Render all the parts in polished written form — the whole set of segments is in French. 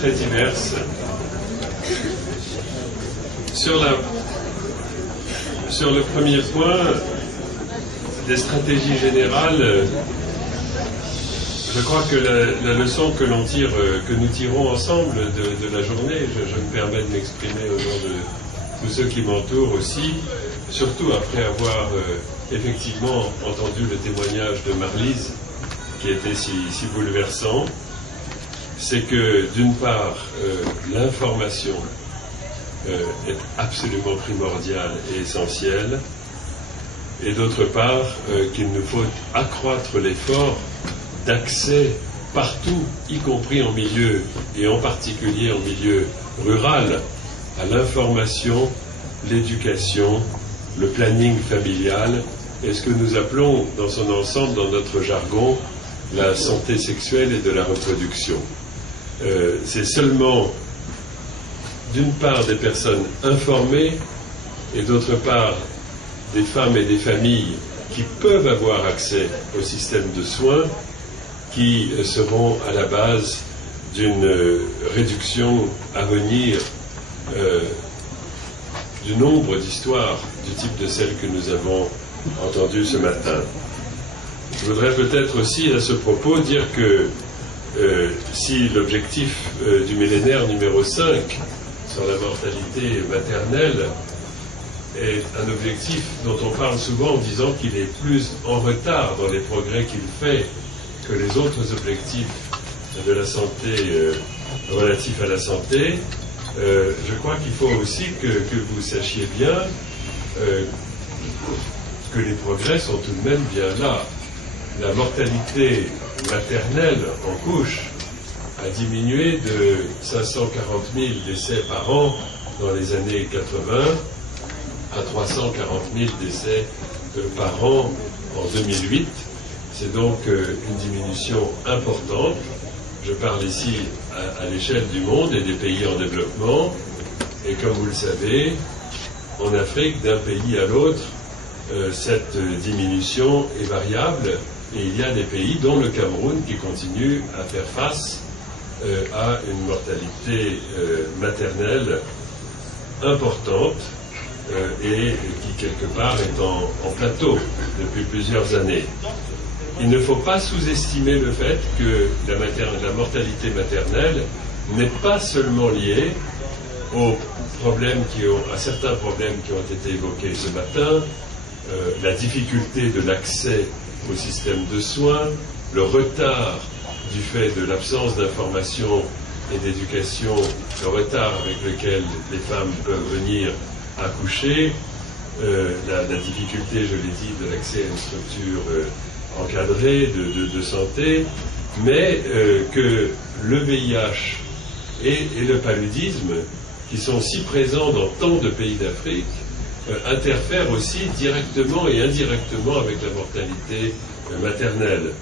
très diverses. Sur le premier point, des stratégies générales, je crois que la leçon que nous tirons ensemble de la journée, je me permets de m'exprimer au nom de tous ceux qui m'entourent aussi, surtout après avoir effectivement entendu le témoignage de Marlise, qui était si bouleversant, c'est que d'une part, l'information est absolument primordiale et essentielle, et d'autre part, qu'il nous faut accroître l'effort d'accès partout, y compris en milieu, et en particulier en milieu rural, à l'information, l'éducation, le planning familial, et ce que nous appelons dans son ensemble, dans notre jargon, la santé sexuelle et de la reproduction. C'est seulement, d'une part, des personnes informées, et d'autre part, des femmes et des familles qui peuvent avoir accès au système de soins, qui seront à la base d'une réduction à venir du nombre d'histoires du type de celles que nous avons entendues ce matin. Je voudrais peut-être aussi à ce propos dire que si l'objectif du millénaire numéro 5 sur la mortalité maternelle est un objectif dont on parle souvent en disant qu'il est plus en retard dans les progrès qu'il fait que les autres objectifs de la santé relatifs à la santé, je crois qu'il faut aussi que vous sachiez bien que les progrès sont tout de même bien là. La mortalité maternelle en couche a diminué de 540 000 décès par an dans les années 80 à 340 000 décès par an en 2008. C'est donc une diminution importante. Je parle ici à l'échelle du monde et des pays en développement. Et comme vous le savez, en Afrique, d'un pays à l'autre, cette diminution est variable. Et il y a des pays, dont le Cameroun, qui continuent à faire face à une mortalité maternelle importante et qui, quelque part, est en plateau depuis plusieurs années. Il ne faut pas sous-estimer le fait que la mortalité maternelle n'est pas seulement liée à certains problèmes qui ont été évoqués ce matin, la difficulté de l'accès au système de soins, le retard du fait de l'absence d'information et d'éducation, le retard avec lequel les femmes peuvent venir accoucher, la difficulté, je l'ai dit, de l'accès à une structure encadrée de santé, mais que le VIH et le paludisme, qui sont si présents dans tant de pays d'Afrique, interfèrent aussi directement et indirectement avec la mortalité maternelle.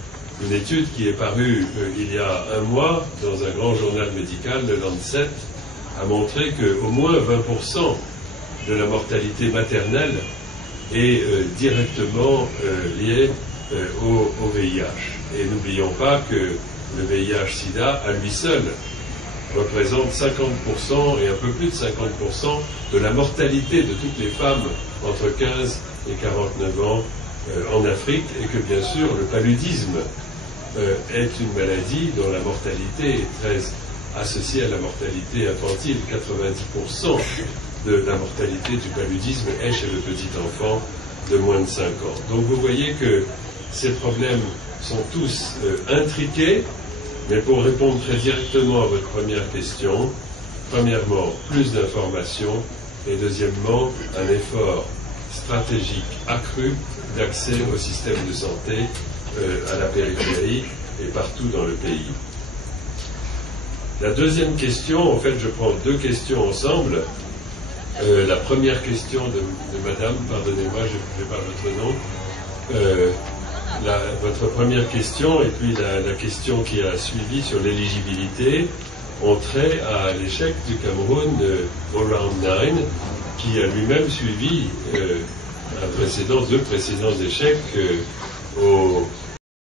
Une étude qui est parue il y a un mois dans un grand journal médical, le Lancet, a montré qu'au moins 20% de la mortalité maternelle est directement liée au VIH. Et n'oublions pas que le VIH-Sida, à lui seul, représente 50% et un peu plus de 50% de la mortalité de toutes les femmes entre 15 et 49 ans en Afrique, et que bien sûr le paludisme est une maladie dont la mortalité est très associée à la mortalité infantile. 90% de la mortalité du paludisme est chez le petit enfant de moins de 5 ans. Donc vous voyez que ces problèmes sont tous intriqués. Mais pour répondre très directement à votre première question, premièrement, plus d'informations, et deuxièmement, un effort stratégique accru d'accès au système de santé à la périphérie et partout dans le pays. La deuxième question, en fait, je prends deux questions ensemble. La première question de madame, pardonnez-moi, je n'ai pas votre nom. Votre première question et puis la question qui a suivi sur l'éligibilité ont trait à l'échec du Cameroun au Round 9, qui a lui-même suivi deux précédents échecs au